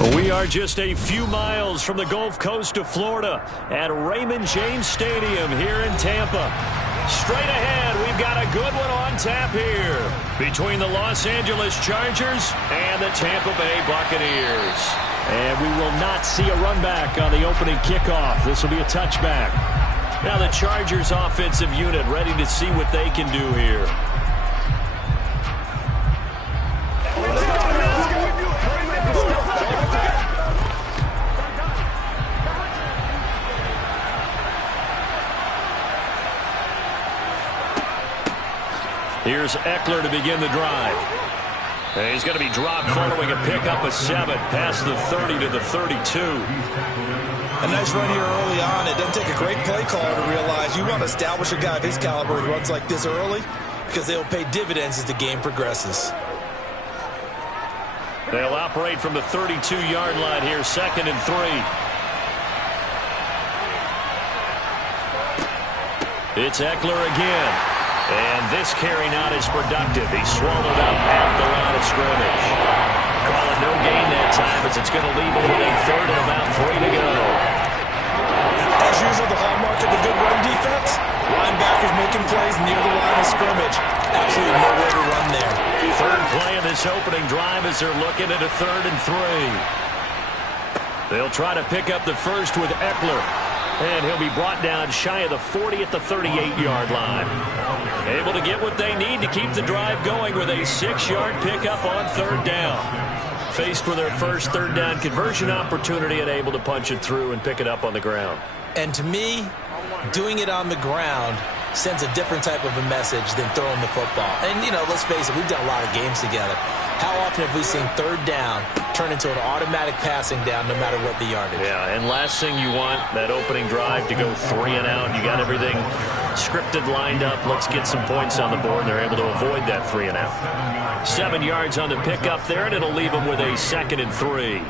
We are just a few miles from the Gulf Coast of Florida at Raymond James Stadium here in Tampa. Straight ahead, we've got a good one on tap here between the Los Angeles Chargers and the Tampa Bay Buccaneers. And we will not see a run back on the opening kickoff. This will be a touchback. Now the Chargers offensive unit ready to see what they can do here. Here's Ekeler to begin the drive. And he's going to be dropped following a pickup of 7 past the 30 to the 32. A nice run here early on. It doesn't take a great play caller to realize you want to establish a guy of his caliber who runs like this early because they'll pay dividends as the game progresses. They'll operate from the 32-yard line here, 2nd and 3. It's Ekeler again. And this carry not as productive. He's swallowed up at the line of scrimmage. Call it no gain that time as it's going to leave him with a 3rd and about 3 to go. As usual, the hallmark of the good run defense, linebackers making plays near the line of scrimmage. Absolutely nowhere to run there. 3rd play of this opening drive as they're looking at a 3rd and 3. They'll try to pick up the first with Ekeler. And he'll be brought down shy of the 40 at the 38-yard line. Able to get what they need to keep the drive going with a 6-yard pickup on 3rd down. Faced with their first 3rd down conversion opportunity and able to punch it through and pick it up on the ground. And to me, doing it on the ground sends a different type of a message than throwing the football. And, you know, let's face it, we've done a lot of games together. How often have we seen 3rd down turn into an automatic passing down no matter what the yardage? Yeah, and last thing you want, that opening drive to go 3 and out. You got everything scripted, lined up. Let's get some points on the board. They're able to avoid that 3 and out. 7 yards on the pickup there, and it'll leave them with a 2nd and 3.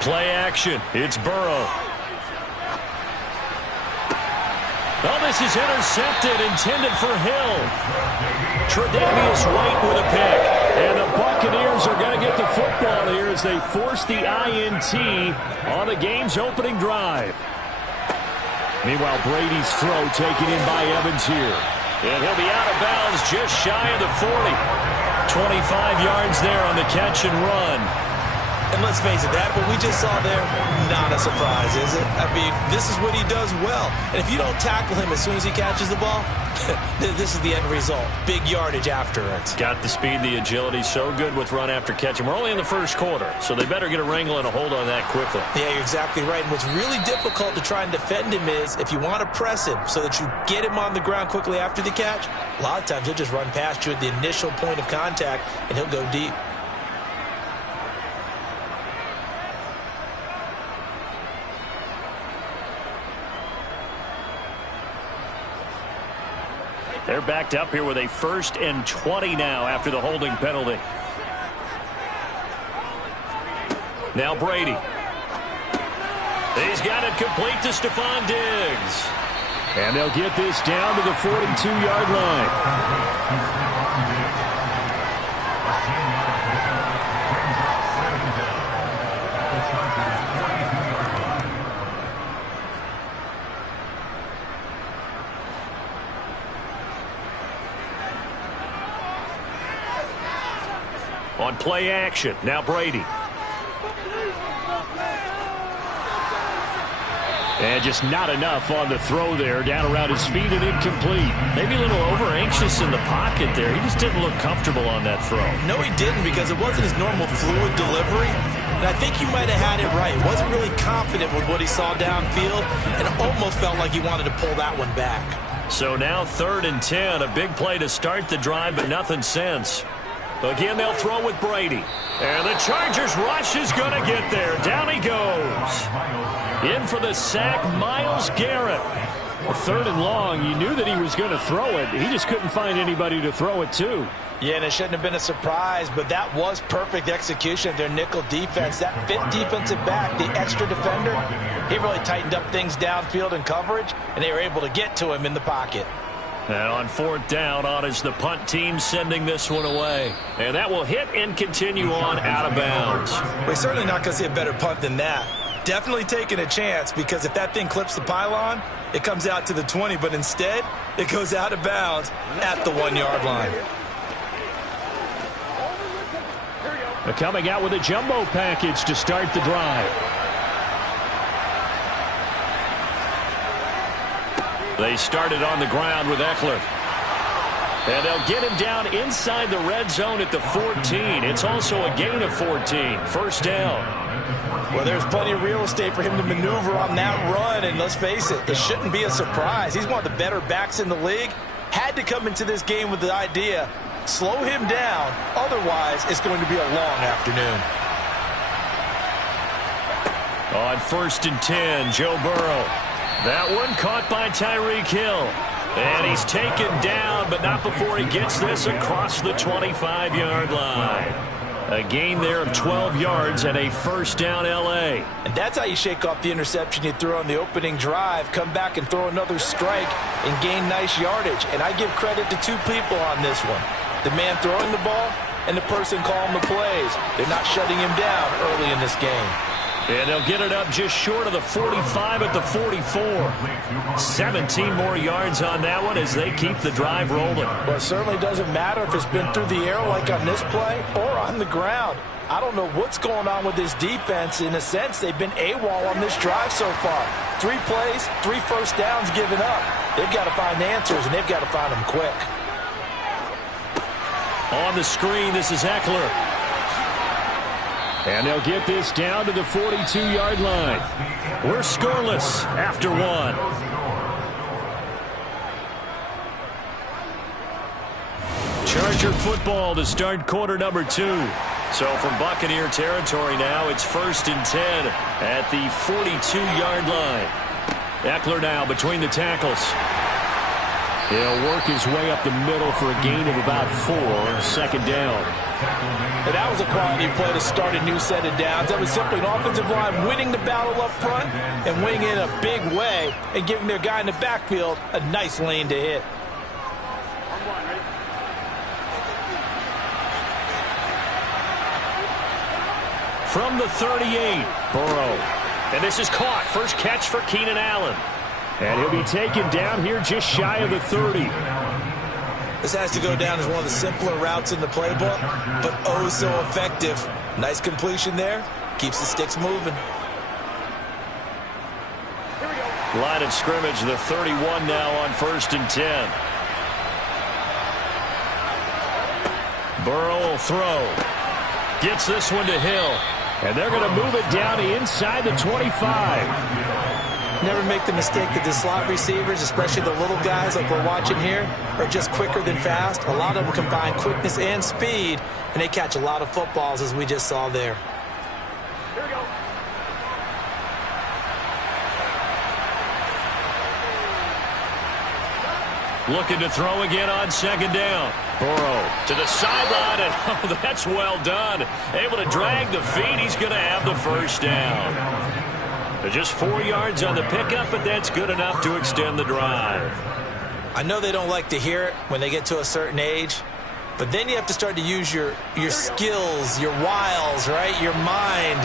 Play action. It's Burrow. Oh, this is intercepted, intended for Hill. Tre'Davious White with a pick. And the Buccaneers are going to get the football here as they force the INT on the game's opening drive. Meanwhile, Brady's throw taken in by Evans here. And he'll be out of bounds just shy of the 40. 25 yards there on the catch and run. And let's face it, that what we just saw there, not a surprise, is it? I mean, this is what he does well. And if you don't tackle him as soon as he catches the ball, this is the end result. Big yardage afterwards. Got the speed, the agility, so good with run after catch. And we're only in the first quarter, so they better get a wrangle and a hold on that quickly. Yeah, you're exactly right. And what's really difficult to try and defend him is if you want to press him so that you get him on the ground quickly after the catch, a lot of times he'll just run past you at the initial point of contact, and he'll go deep. They're backed up here with a 1st and 20 now after the holding penalty. Now Brady. He's got it complete to Stephon Diggs. And they'll get this down to the 42-yard line. On play action, now Brady. And just not enough on the throw there, down around his feet and incomplete. Maybe a little over-anxious in the pocket there. He just didn't look comfortable on that throw. No, he didn't, because it wasn't his normal fluid delivery. And I think you might have had it right. He wasn't really confident with what he saw downfield, and it almost felt like he wanted to pull that one back. So now 3rd and 10, a big play to start the drive, but nothing since. Again, they'll throw with Brady. And the Chargers rush is going to get there. Down he goes. In for the sack, Myles Garrett. Well, 3rd and long, you knew that he was going to throw it. He just couldn't find anybody to throw it to. Yeah, and it shouldn't have been a surprise, but that was perfect execution of their nickel defense. That 5th defensive back, the extra defender, He really tightened up things downfield in coverage, and they were able to get to him in the pocket. And on 4th down, on is the punt team sending this one away. And that will hit and continue on out of bounds. We're certainly not going to see a better punt than that. Definitely taking a chance, because if that thing clips the pylon, it comes out to the 20, but instead, it goes out of bounds at the 1-yard line. They're coming out with a jumbo package to start the drive. They started on the ground with Ekeler. And they'll get him down inside the red zone at the 14. It's also a gain of 14. First down. Well, there's plenty of real estate for him to maneuver on that run, and let's face it, it shouldn't be a surprise. He's one of the better backs in the league. Had to come into this game with the idea, slow him down, otherwise it's going to be a long afternoon. On 1st and 10, Joe Burrow. That one caught by Tyreek Hill. And he's taken down, but not before he gets this across the 25-yard line. A gain there of 12 yards and a first down L.A. And that's how you shake off the interception you threw on the opening drive, come back and throw another strike and gain nice yardage. And I give credit to two people on this one. The man throwing the ball and the person calling the plays. They're not shutting him down early in this game. And they'll get it up just short of the 45 at the 44. 17 more yards on that one as they keep the drive rolling. Well, it certainly doesn't matter if it's been through the air like on this play or on the ground. I don't know what's going on with this defense. In a sense, they've been AWOL on this drive so far. 3 plays, 3 first downs given up. They've got to find answers, and they've got to find them quick. On the screen, this is Ekeler. And they'll get this down to the 42-yard line. We're scoreless after 1. Charger football to start quarter number 2. So from Buccaneer territory now, it's 1st and 10 at the 42-yard line. Ekeler now between the tackles. He'll work his way up the middle for a gain of about 4. 2nd down. And that was a quality play to start a new set of downs. That was simply an offensive line winning the battle up front and winning it in a big way and giving their guy in the backfield a nice lane to hit. From the 38, Burrow. And this is caught. First catch for Keenan Allen. And he'll be taken down here just shy of the 30. This has to go down as one of the simpler routes in the playbook, but oh so effective. Nice completion there. Keeps the sticks moving. Line of scrimmage, the 31 now on 1st and 10. Burrow will throw. Gets this one to Hill. And they're going to move it down inside the 25. Never make the mistake that the slot receivers, especially the little guys like we're watching here, are just quicker than fast. A lot of them combine quickness and speed, and they catch a lot of footballs, as we just saw there. Here we go. Looking to throw again on 2nd down. Burrow to the sideline, and oh, that's well done. Able to drag the feet. He's going to have the first down. Just 4 yards on the pickup, but that's good enough to extend the drive. I know they don't like to hear it when they get to a certain age, but then you have to start to use your skills, your wiles, right, your mind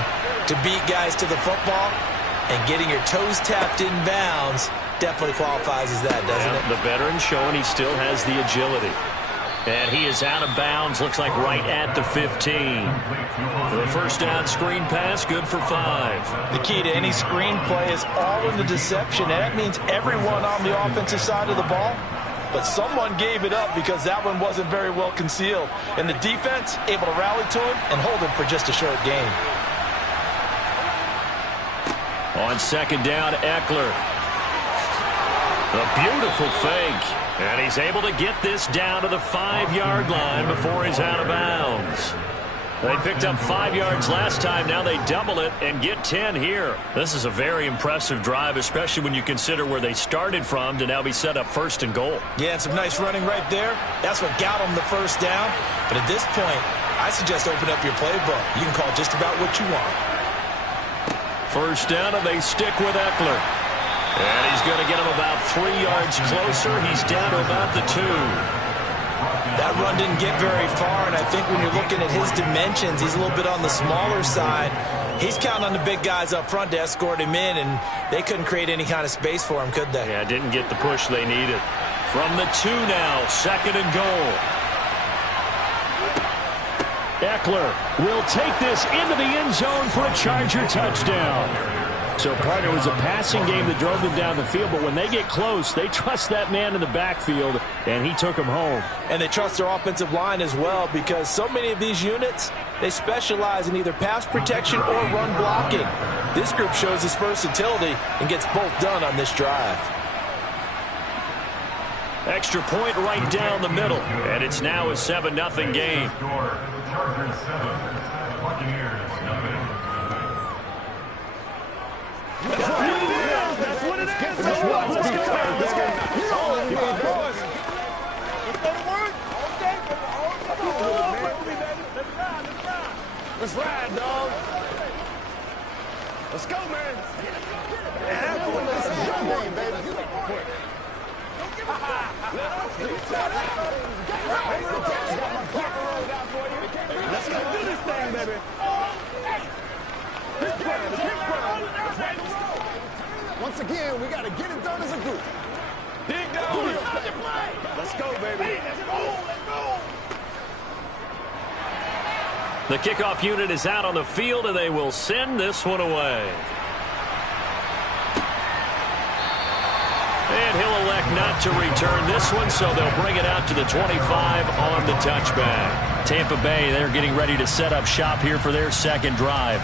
to beat guys to the football, and getting your toes tapped in bounds definitely qualifies as that, doesn't it? The veteran showing he still has the agility. And he is out of bounds, looks like right at the 15. The first down screen pass, good for 5. The key to any screen play is all in the deception, and that means everyone on the offensive side of the ball. But someone gave it up because that one wasn't very well concealed. And the defense able to rally to him and hold him for just a short gain. On 2nd down, Ekeler. A beautiful fake. And he's able to get this down to the 5-yard line before he's out of bounds. They picked up 5 yards last time. Now they double it and get 10 here. This is a very impressive drive, especially when you consider where they started from to now be set up 1st and goal. Yeah, and some nice running right there. That's what got them the first down. But at this point, I suggest open up your playbook. You can call just about what you want. First down, and they stick with Eckler. And he's going to get him about 3 yards closer. He's down to about the 2. That run didn't get very far, and I think when you're looking at his dimensions, he's a little bit on the smaller side. He's counting on the big guys up front to escort him in, and they couldn't create any kind of space for him, could they? Yeah, didn't get the push they needed. From the 2 now, 2nd and goal. Eckler will take this into the end zone for a Charger touchdown. So, partner, it was a passing game that drove them down the field, but when they get close, they trust that man in the backfield, and he took them home. And they trust their offensive line as well, because so many of these units, they specialize in either pass protection or run blocking. This group shows its versatility and gets both done on this drive. Extra point right down the middle, and it's now a 7-0 game. Chargers 7, Buccaneers nothing. That's what it is. Let's go. Let's go. Let's go. Keep on going. Let's go to work. Okay. Let's ride, dog. Let's go, man. This is your game, baby. Let's go do this thing, baby. Once again, we got to get it done as a group. Dig down. Let's go, baby. Let's go. The kickoff unit is out on the field, and they will send this one away. And he'll elect not to return this one, so they'll bring it out to the 25 on the touchback. Tampa Bay, they're getting ready to set up shop here for their second drive.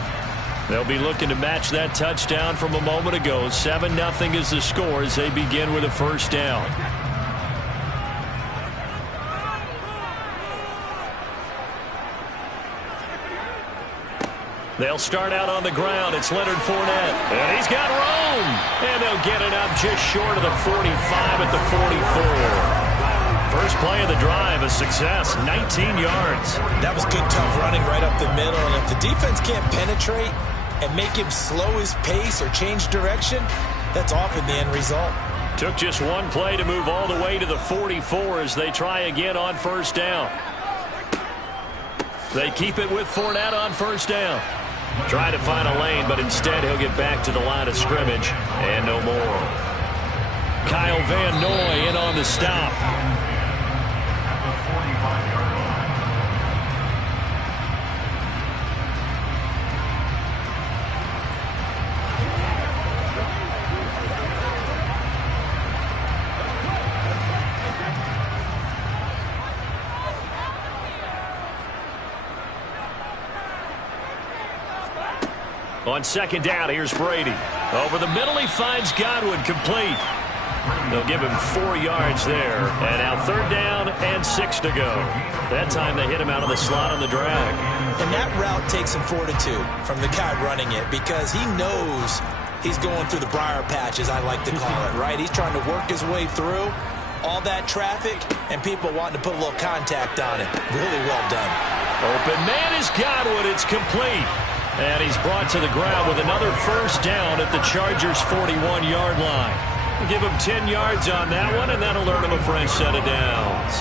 They'll be looking to match that touchdown from a moment ago. 7-0 is the score as they begin with a first down. They'll start out on the ground. It's Leonard Fournette. And he's got room. And they'll get it up just short of the 45 at the 44. First play of the drive, a success, 19 yards. That was good, tough running right up the middle. And if the defense can't penetrate and make him slow his pace or change direction, that's often the end result. Took just one play to move all the way to the 44 as they try again on first down. They keep it with Fournette on first down. Try to find a lane, but instead he'll get back to the line of scrimmage and no more. Kyle Van Noy in on the stop. On second down, here's Brady. Over the middle, he finds Godwin complete. They'll give him 4 yards there. And now third down and 6 to go. That time they hit him out of the slot on the drag. And that route takes some fortitude from the guy running it, because he knows he's going through the briar patch, as I like to call it, right? He's trying to work his way through all that traffic and people wanting to put a little contact on it. Really well done. Open man is Godwin. It's complete. And he's brought to the ground with another first down at the Chargers' 41-yard line. Give him 10 yards on that one, and that'll earn him a fresh set of downs.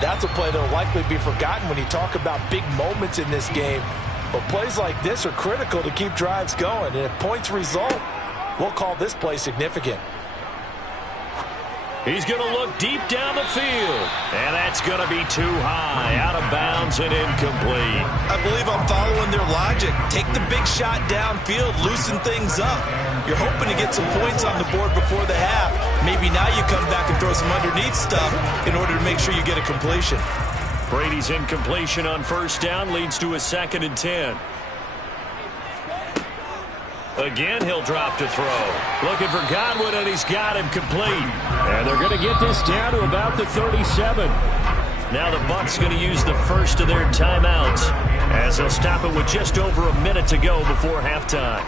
That's a play that will likely be forgotten when you talk about big moments in this game. But plays like this are critical to keep drives going. And if points result, we'll call this play significant. He's going to look deep down the field. And that's going to be too high. Out of bounds and incomplete. I believe I'm following their logic. Take the big shot downfield, loosen things up. You're hoping to get some points on the board before the half. Maybe now you come back and throw some underneath stuff in order to make sure you get a completion. Brady's incompletion on first down leads to a 2nd and 10. Again, he'll drop to throw. Looking for Godwin, and he's got him complete. And they're going to get this down to about the 37. Now the Bucs going to use the first of their timeouts as they'll stop it with just over a minute to go before halftime.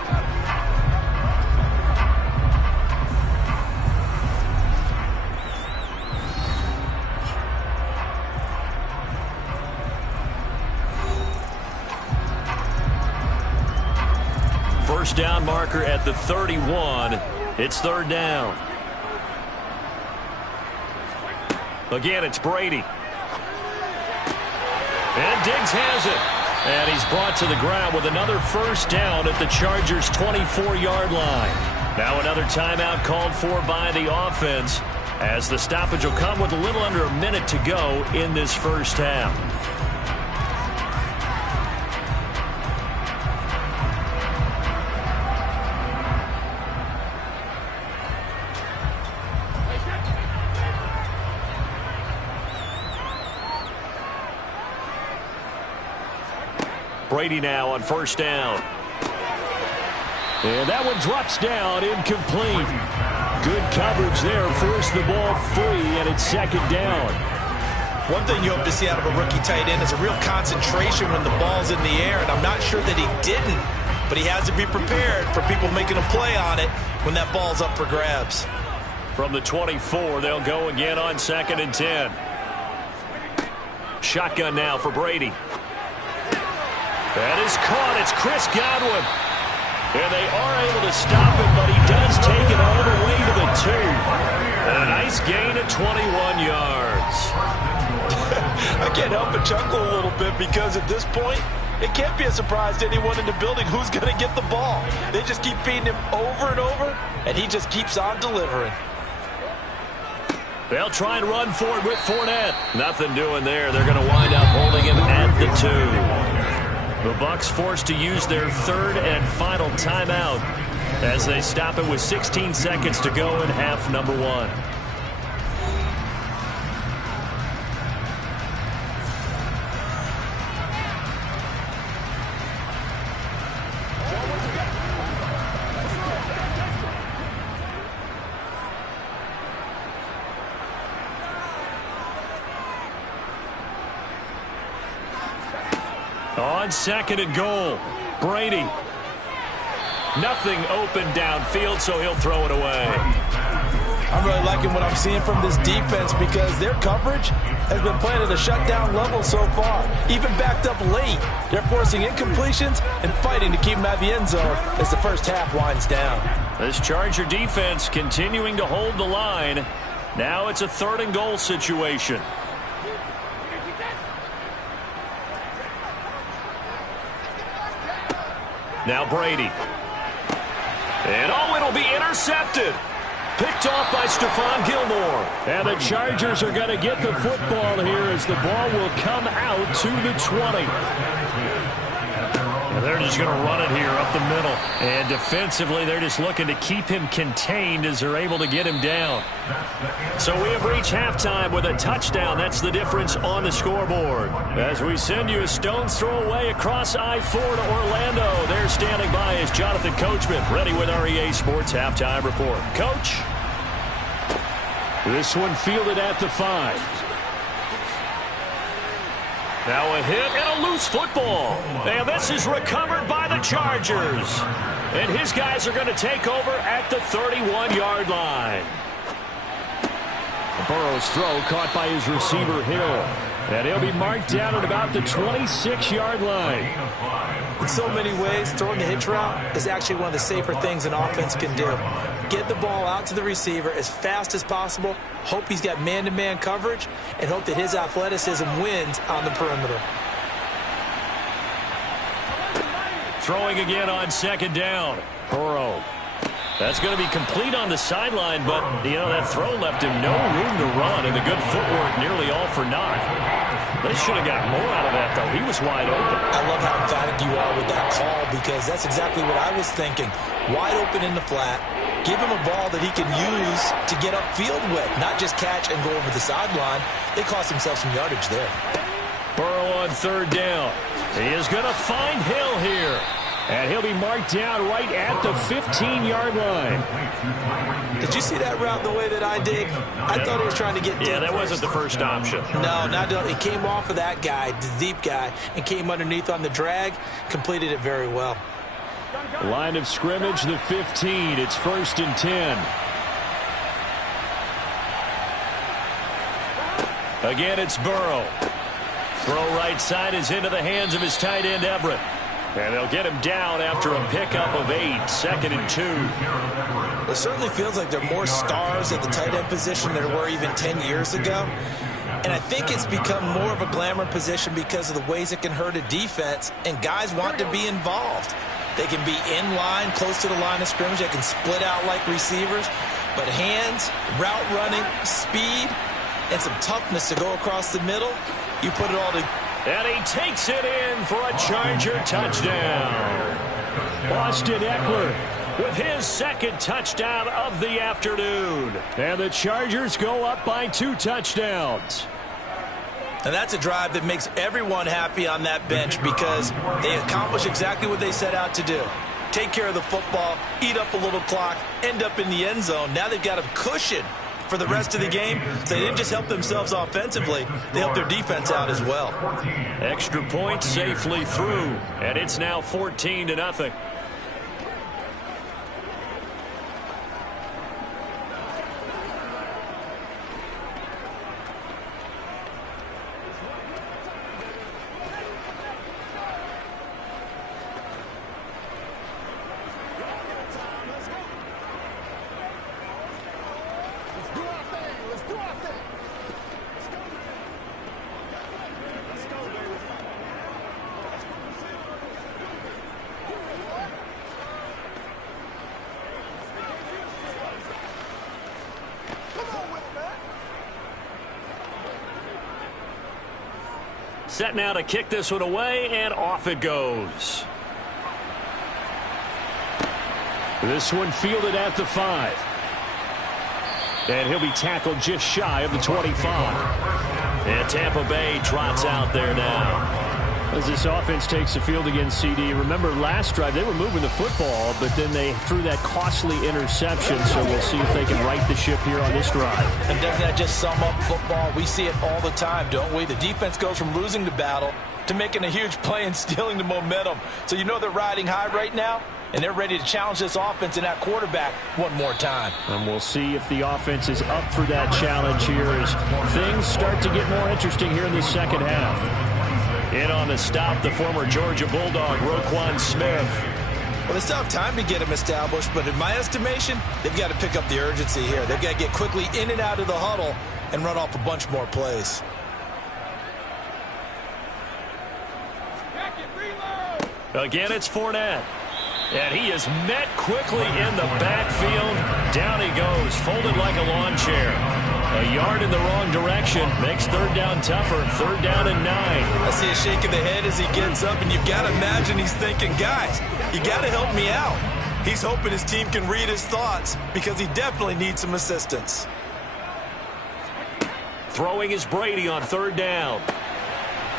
first down marker at the 31. It's third down. Again, it's Brady. And Diggs has it. And he's brought to the ground with another first down at the Chargers' 24-yard line. Now another timeout called for by the offense, as the stoppage will come with a little under a minute to go in this first half. Brady now on first down. And that one drops down, incomplete. Good coverage there, forced the ball free, and it's second down. One thing you hope to see out of a rookie tight end is a real concentration when the ball's in the air, and I'm not sure that he didn't, but he has to be prepared for people making a play on it when that ball's up for grabs. From the 24, they'll go again on 2nd and 10. Shotgun now for Brady. That is caught. It's Chris Godwin. And they are able to stop him, but he does take it all the way to the 2. And a nice gain of 21 yards. I can't help but chuckle a little bit because at this point, it can't be a surprise to anyone in the building who's going to get the ball. They just keep feeding him over and over, and he just keeps on delivering. They'll try and run for it with Fournette. Nothing doing there. They're going to wind up holding him at the 2. The Bucs forced to use their third and final timeout as they stop it with 16 seconds to go in half number 1. On 2nd and goal, Brady. Nothing open downfield, so he'll throw it away. I'm really liking what I'm seeing from this defense because their coverage has been playing at a shutdown level so far. Even backed up late, they're forcing incompletions and fighting to keep them out of the end zone as the first half winds down. This Charger defense continuing to hold the line. Now it's a 3rd and goal situation. Now Brady. And it'll be intercepted. Picked off by Stephon Gilmore. And the Chargers are going to get the football here as the ball will come out to the 20. And they're just going to run it here up the middle. And defensively, they're just looking to keep him contained as they're able to get him down. So we have reached halftime with a touchdown. That's the difference on the scoreboard. As we send you a stone's throw away across I-4 to Orlando. There standing by is Jonathan Coachman, ready with our EA Sports Halftime Report. Coach. This one fielded at the 5. Now a hit and a loose football. And this is recovered by the Chargers. And his guys are going to take over at the 31-yard line. Burrow's throw caught by his receiver, Hill. And he'll be marked down at about the 26-yard line. In so many ways, throwing the hitch route is actually one of the safer things an offense can do. Get the ball out to the receiver as fast as possible, hope he's got man-to-man coverage, and hope that his athleticism wins on the perimeter. Throwing again on 2nd down. Burrow. That's going to be complete on the sideline, but, that throw left him no room to run, and the good footwork nearly all for naught. They should have got more out of that, though. He was wide open. I love how emphatic you are with that call because that's exactly what I was thinking. Wide open in the flat. Give him a ball that he can use to get upfield with, not just catch and go over the sideline. They cost themselves some yardage there. Burrow on 3rd down. He is going to find Hill here. And he'll be marked down right at the 15-yard line. Did you see that route the way that I did? I thought he was trying to get deep. Yeah, that wasn't the first option. No, not he came off of that guy, the deep guy, and came underneath on the drag, completed it very well. Line of scrimmage, the 15. It's 1st and 10. Again, it's Burrow. Throw right side is into the hands of his tight end, Everett. And they'll get him down after a pickup of 8, 2nd and 2. It certainly feels like there are more stars at the tight end position than there were even 10 years ago. And I think it's become more of a glamour position because of the ways it can hurt a defense, and guys want to be involved. They can be in line, close to the line of scrimmage. They can split out like receivers. But hands, route running, speed, and some toughness to go across the middle, you put it all together. And he takes it in for a Charger touchdown. Austin Ekeler with his 2nd touchdown of the afternoon. And the Chargers go up by 2 touchdowns. And that's a drive that makes everyone happy on that bench because they accomplish exactly what they set out to do. Take care of the football, eat up a little clock, end up in the end zone. Now they've got a cushion for the rest of the game. So they didn't just help themselves offensively, they helped their defense out as well. Extra point safely through, and it's now 14-0. Set now to kick this one away, and off it goes. This one fielded at the 5. And he'll be tackled just shy of the 25. And Tampa Bay trots out there now. As this offense takes the field against CD, remember last drive they were moving the football, but then they threw that costly interception, so we'll see if they can right the ship here on this drive. And doesn't that just sum up football? We see it all the time, don't we? The defense goes from losing the battle to making a huge play and stealing the momentum. So you know they're riding high right now, and they're ready to challenge this offense and that quarterback one more time. And we'll see if the offense is up for that challenge here as things start to get more interesting here in the second half. In on the stop, the former Georgia Bulldog, Roquan Smith. Well, they still have time to get him established, but in my estimation, they've got to pick up the urgency here. They've got to get quickly in and out of the huddle and run off a bunch more plays. Again, it's Fournette. And he is met quickly in the backfield. Down he goes, folded like a lawn chair. A yard in the wrong direction makes 3rd down tougher. 3rd down and 9. I see a shake of the head as he gets up, and you've got to imagine he's thinking, guys, you got to help me out. He's hoping his team can read his thoughts because he definitely needs some assistance. Throwing is Brady on 3rd down.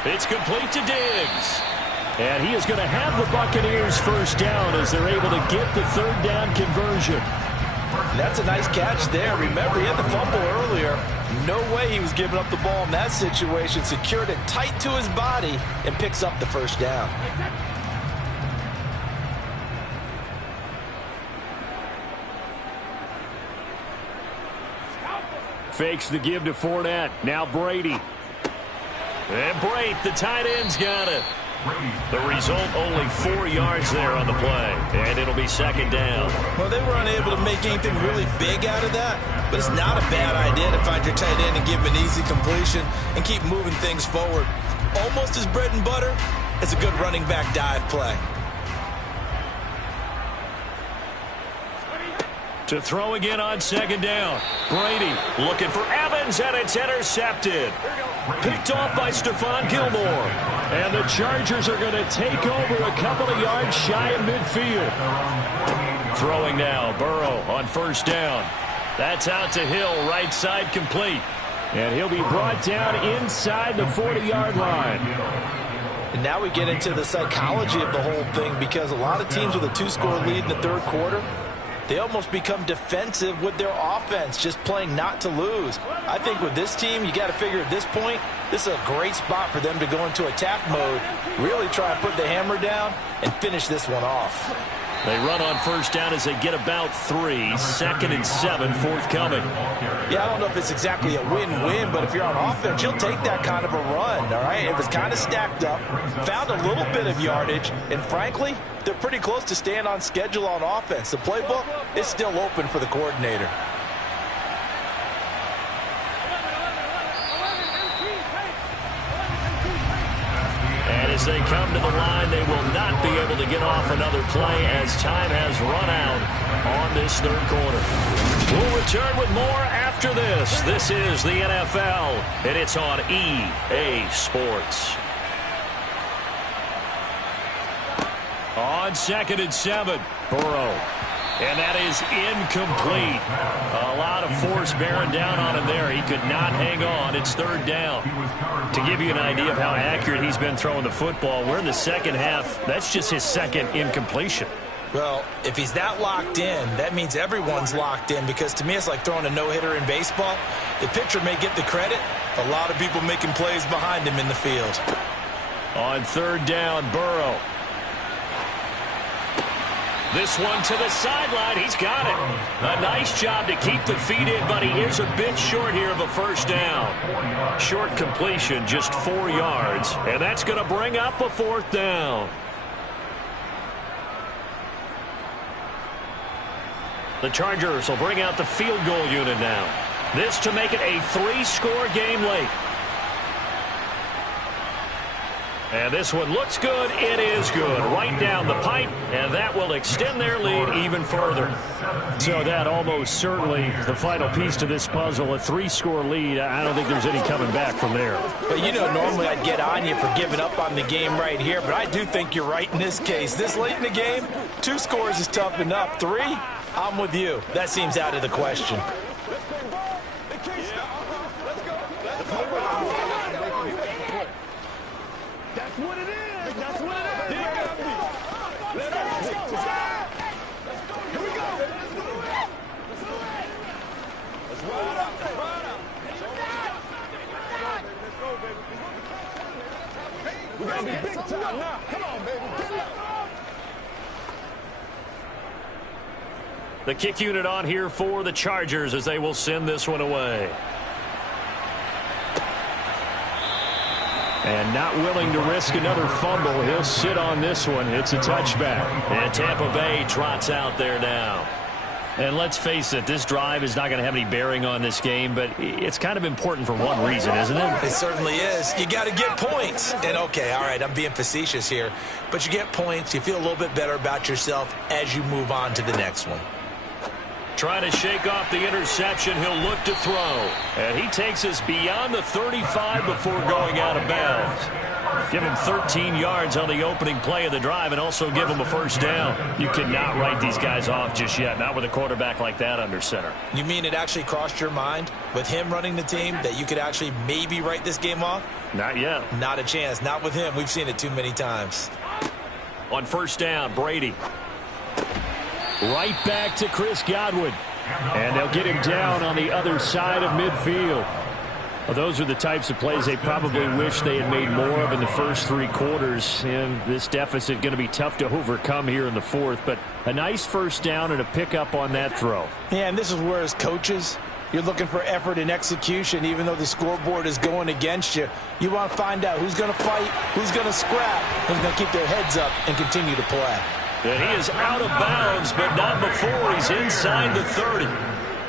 It's complete to Diggs. And he is going to have the Buccaneers 1st down as they're able to get the 3rd down conversion. That's a nice catch there. Remember, he had the fumble earlier. No way he was giving up the ball in that situation. Secured it tight to his body and picks up the 1st down. Fakes the give to Fournette. Now Brady. And Brate, the tight end's got it. The result, only 4 yards there on the play. And it'll be 2nd down. Well, they were unable to make anything really big out of that. But it's not a bad idea to find your tight end and give him an easy completion and keep moving things forward. Almost as bread and butter as a good running back dive play. To throw again on 2nd down. Brady looking for Evans, and it's intercepted. Picked off by Stephon Gilmore. And the Chargers are going to take over a couple of yards shy of midfield. Throwing now, Burrow on 1st down. That's out to Hill, right side complete. And he'll be brought down inside the 40-yard line. And now we get into the psychology of the whole thing because a lot of teams with a 2-score lead in the 3rd quarter, they almost become defensive with their offense, just playing not to lose. I think with this team, you got to figure at this point, this is a great spot for them to go into attack mode, really try and put the hammer down and finish this one off. They run on first down as they get about 3. 2nd and 7, forthcoming. Yeah, I don't know if it's exactly a win-win, but if you're on offense, you'll take that kind of a run, all right? It was kind of stacked up, found a little bit of yardage, and frankly, they're pretty close to staying on schedule on offense. The playbook is still open for the coordinator. And as they come to the line, they will not be able to get off another play as time has run out on this third quarter. We'll return with more after this. This is the NFL, and it's on EA Sports. On 2nd and 7, Burrow. And that is incomplete. A lot of force bearing down on him there. He could not hang on. It's 3rd down. To give you an idea of how accurate he's been throwing the football, we're in the second half. That's just his 2nd incompletion. Well, if he's that locked in, that means everyone's locked in, because to me it's like throwing a no-hitter in baseball. The pitcher may get the credit. A lot of people making plays behind him in the field. On 3rd down, Burrow. This one to the sideline. He's got it. A nice job to keep the feet in, but he is a bit short here of a first down. Short completion, just 4 yards. And that's going to bring up a 4th down. The Chargers will bring out the field goal unit now. This to make it a 3-score game late. And this one looks good. It is good. Right down the pipe, and that will extend their lead even further. So that almost certainly the final piece to this puzzle, a 3-score lead. I don't think there's any coming back from there. But you know, normally I'd get on you for giving up on the game right here, but I do think you're right in this case. This late in the game, 2 scores is tough enough. 3, I'm with you. That seems out of the question. That's what it is. That's what it is. Let's go. Here we go. Let's do it. Let's roll it up. Let's go, baby. We got to be big time now. Come on, baby. Get it up. The kick unit on here for the Chargers as they will send this one away. And not willing to risk another fumble. He'll sit on this one. It's a touchback. And Tampa Bay trots out there now. And let's face it, this drive is not going to have any bearing on this game, but it's kind of important for one reason, isn't it? It certainly is. You got to get points. And, okay, all right, I'm being facetious here. But you get points. You feel a little bit better about yourself as you move on to the next one. Trying to shake off the interception. He'll look to throw. And he takes us beyond the 35 before going out of bounds. Give him 13 yards on the opening play of the drive and also give him a first down. You cannot write these guys off just yet, not with a quarterback like that under center. You mean it actually crossed your mind with him running the team that you could actually maybe write this game off? Not yet. Not a chance. Not with him. We've seen it too many times. On first down, Brady. Right back to Chris Godwin. And they'll get him down on the other side of midfield. Well, those are the types of plays they probably wish they had made more of in the first 3 quarters. And this deficit going to be tough to overcome here in the 4th. But a nice first down and a pickup on that throw. Yeah, and this is where as coaches, you're looking for effort and execution. Even though the scoreboard is going against you, you want to find out who's going to fight, who's going to scrap, who's going to keep their heads up and continue to play. And he is out of bounds, but not before he's inside the 30.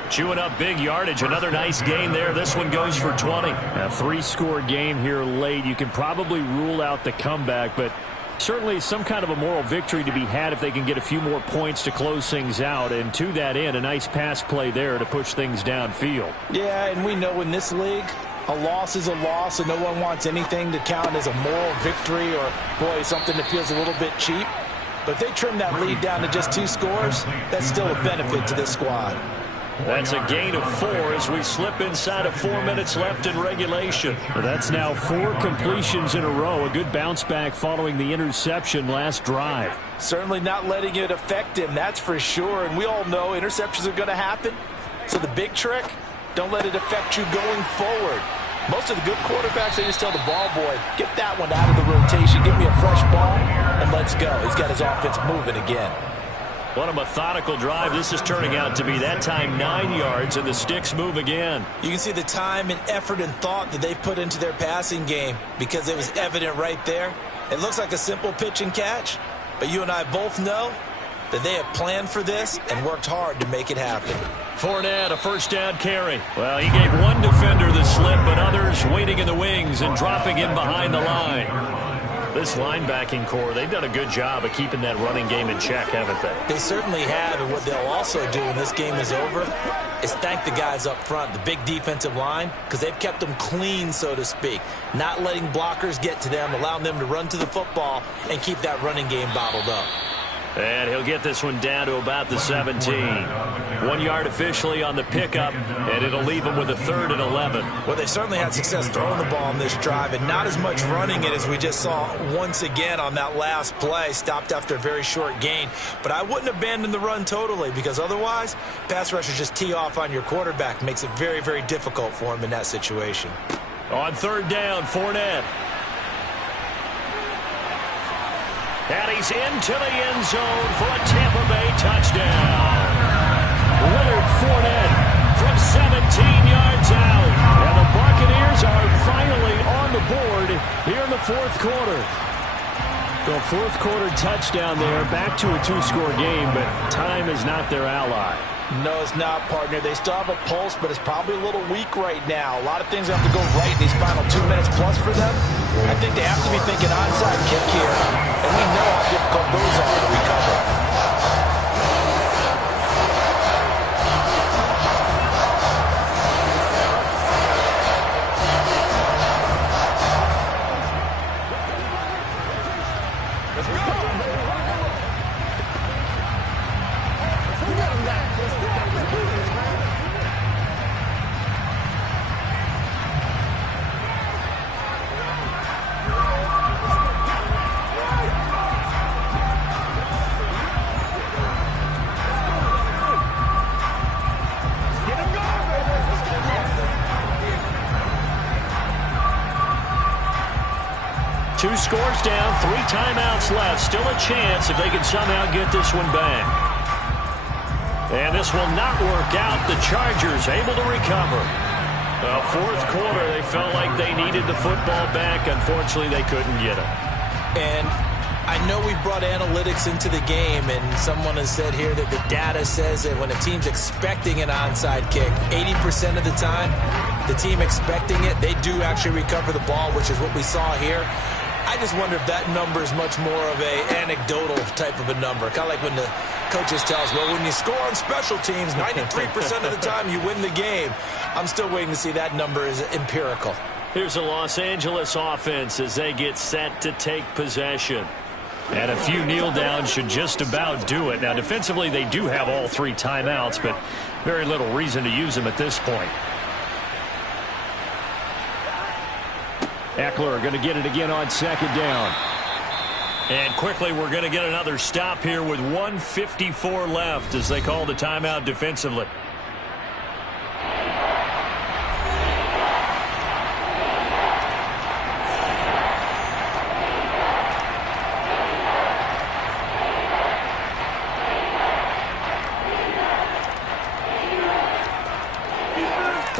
Chewing up big yardage. Another nice gain there. This one goes for 20. A 3-score game here late. You can probably rule out the comeback, but certainly some kind of a moral victory to be had if they can get a few more points to close things out. And to that end, a nice pass play there to push things downfield. Yeah, and we know in this league, a loss is a loss, and no one wants anything to count as a moral victory or, boy, something that feels a little bit cheap. But if they trim that lead down to just 2 scores, that's still a benefit to this squad. That's a gain of 4 as we slip inside of 4 minutes left in regulation. That's now 4 completions in a row. A good bounce back following the interception last drive. Certainly not letting it affect him, that's for sure. And we all know interceptions are going to happen. So the big trick, don't let it affect you going forward. Most of the good quarterbacks, they just tell the ball boy, get that one out of the rotation, give me a fresh ball, and let's go. He's got his offense moving again. What a methodical drive. This is turning out to be, that time, 9 yards, and the sticks move again. You can see the time and effort and thought that they put into their passing game because it was evident right there. It looks like a simple pitch and catch, but you and I both know that they have planned for this and worked hard to make it happen. Fournette, a first down carry. Well, he gave one defender the slip, but others waiting in the wings and dropping in behind the line. This linebacking core, they've done a good job of keeping that running game in check, haven't they? They certainly have, and what they'll also do when this game is over is thank the guys up front, the big defensive line, because they've kept them clean, so to speak, not letting blockers get to them, allowing them to run to the football and keep that running game bottled up. And he'll get this one down to about the 17. 1 yard officially on the pickup, and it'll leave him with a 3rd and 11. Well, they certainly had success throwing the ball on this drive, and not as much running it as we just saw once again on that last play. Stopped after a very short gain. But I wouldn't abandon the run totally, because otherwise, pass rushers just tee off on your quarterback. Makes it very, very difficult for him in that situation. On 3rd down, Fournette. And he's into the end zone for a Tampa Bay touchdown. Leonard Fournette from 17 yards out. And the Buccaneers are finally on the board here in the 4th quarter. The 4th quarter touchdown there, back to a 2-score game, but time is not their ally. No, it's not, partner. They still have a pulse, but it's probably a little weak right now. A lot of things have to go right in these final 2 minutes plus for them. I think they have to be thinking onside kick here, and we know how difficult those are to recover. Two scores down, 3 timeouts left. Still a chance if they can somehow get this one back. And this will not work out. The Chargers able to recover. 4th quarter, they felt like they needed the football back. Unfortunately, they couldn't get it. And I know we brought analytics into the game, and someone has said here that the data says that when a team's expecting an onside kick, 80% of the time, the team expecting it, they do actually recover the ball, which is what we saw here. I just wonder if that number is much more of a anecdotal type of a number. Kind of like when the coaches tell us, well, when you score on special teams, 93% of the time you win the game. I'm still waiting to see that number is empirical. Here's the Los Angeles offense as they get set to take possession. And a few kneel downs should just about do it. Now, defensively, they do have all 3 timeouts, but very little reason to use them at this point. Eckler going to get it again on 2nd down. And quickly, we're going to get another stop here with 1:54 left as they call the timeout defensively.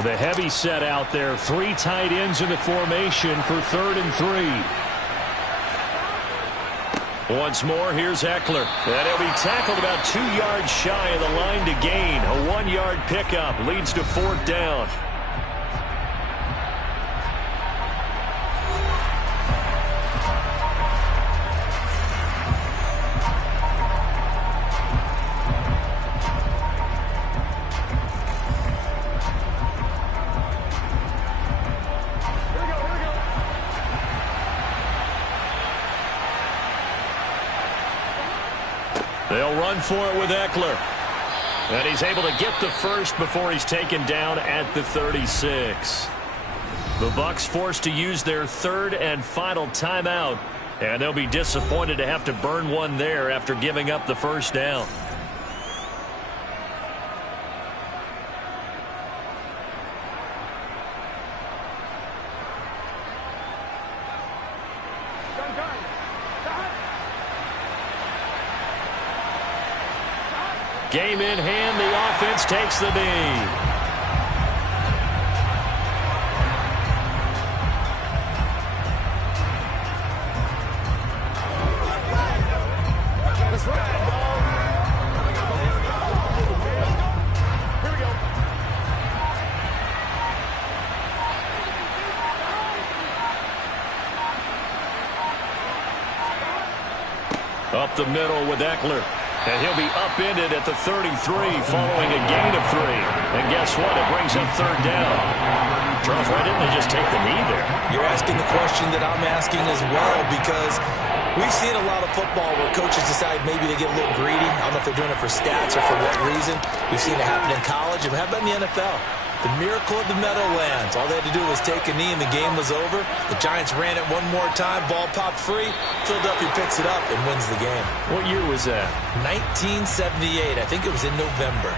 The heavy set out there. 3 tight ends in the formation for 3rd and 3. Once more, here's Eckler. And he'll be tackled about 2 yards shy of the line to gain. A 1-yard pickup leads to 4th down. They'll run for it with Eckler. And he's able to get the first before he's taken down at the 36. The Bucs forced to use their 3rd and final timeout. And they'll be disappointed to have to burn one there after giving up the first down. Game in hand, the offense takes the knee. Up the middle with Eckler. And he'll be upended at the 33 following a gain of 3. And guess what? It brings up third down. Charles, why didn't they just take the knee there? You're asking the question that I'm asking as well, because we've seen a lot of football where coaches decide maybe they get a little greedy. I don't know if they're doing it for stats or for what reason. We've seen it happen in college. And how about in the NFL? The miracle of the Meadowlands. All they had to do was take a knee and the game was over. The Giants ran it one more time. Ball popped free. Philadelphia picks it up and wins the game. What year was that? 1978. I think it was in November.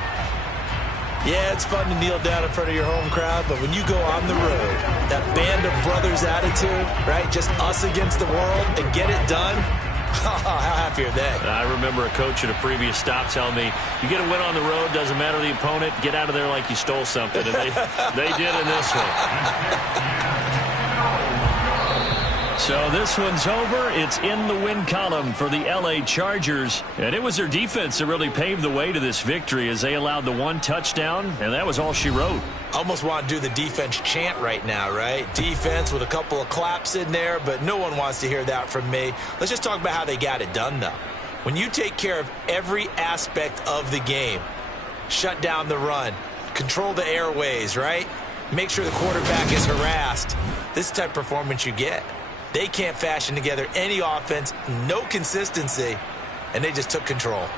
Yeah, it's fun to kneel down in front of your home crowd, but when you go on the road, that band of brothers attitude, right? Just us against the world and get it done. How happy are they? I remember a coach at a previous stop telling me, you get a win on the road, doesn't matter the opponent, get out of there like you stole something. And they did in this one. So this one's over. It's in the win column for the L.A. Chargers. And it was their defense that really paved the way to this victory as they allowed the 1 touchdown, and that was all she wrote. I almost want to do the defense chant right now, right? Defense with a couple of claps in there, but no one wants to hear that from me. Let's just talk about how they got it done, though. When you take care of every aspect of the game, shut down the run, control the airways, right? Make sure the quarterback is harassed. This type of performance you get. They can't fashion together any offense, no consistency, and they just took control.